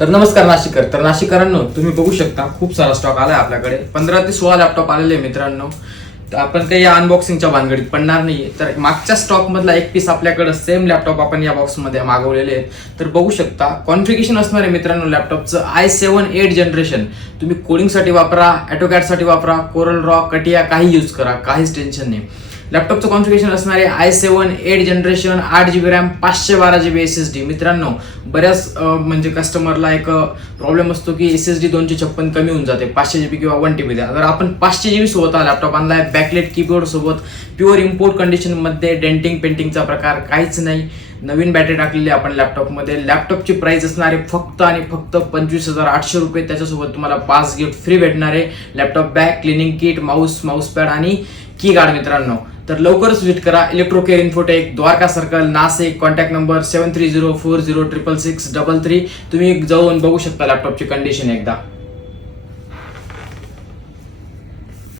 तर नमस्कार नाशिककर. तर नाशिककरांनो, तुम्ही बघू शकता खूप सारा स्टॉक आलाय आपल्याकडे. 15 ते 16 लॅपटॉप आलेले मित्रांनो. तर आपण काही या अनबॉक्सिंगच्या भानगडीत पडणार नाहीये. तर मागच्या स्टॉक मधला एक पीस आपल्याकडे सेम लॅपटॉप आपण या बॉक्स मध्ये मागवलेले आहेत. तर बघू शकता कॉन्फिगरेशन असणार आहे मित्रांनो लॅपटॉपचं i7 8 जनरेशन. तुम्ही कोडिंगसाठी वापरा, ऑटोकॅड साठी वापरा, कोरल रॉ, कटिया काही यूज करा, काहीच टेन्शन नाही. लॅपटॉपचं कॉन्फिगरेशन असणार आहे i7 8 generation, 8GB RAM, 512GB SSD. मित्रांनो, बऱ्याच म्हणजे कस्टमरला एक प्रॉब्लेम असतो की SSD 256 कमी होऊन जाते 500GB किंवा 1TB द्या. तर आपण 500GB सोबत हा लॅपटॉप आणलाय. बॅकलेट कीबोर्ड सोबत, प्युअर इम्पोर्ट कंडिशन मध्ये, डेंटिंग पेंटिंगचा प्रकार काहीच नाही. नवीन बॅटरी टाकलेली आपण लॅपटॉपमध्ये. लॅपटॉपची प्राइस असणार आहे फक्त आणि फक्त 25,800 रुपये. त्याच्यासोबत तुम्हाला 5 गिफ्ट फ्री भेटणार आहे. Laptop bag, cleaning kit, Mouse pad आणि की गार्ड मित्रांनो. तर लवकरच विजिट करा Electrocare infotech, Dwarka circle, Nashik. Contact number 7304066633. तुम्ही जाऊन बघू शकता लॅपटॉपची कंडिशन एकदा.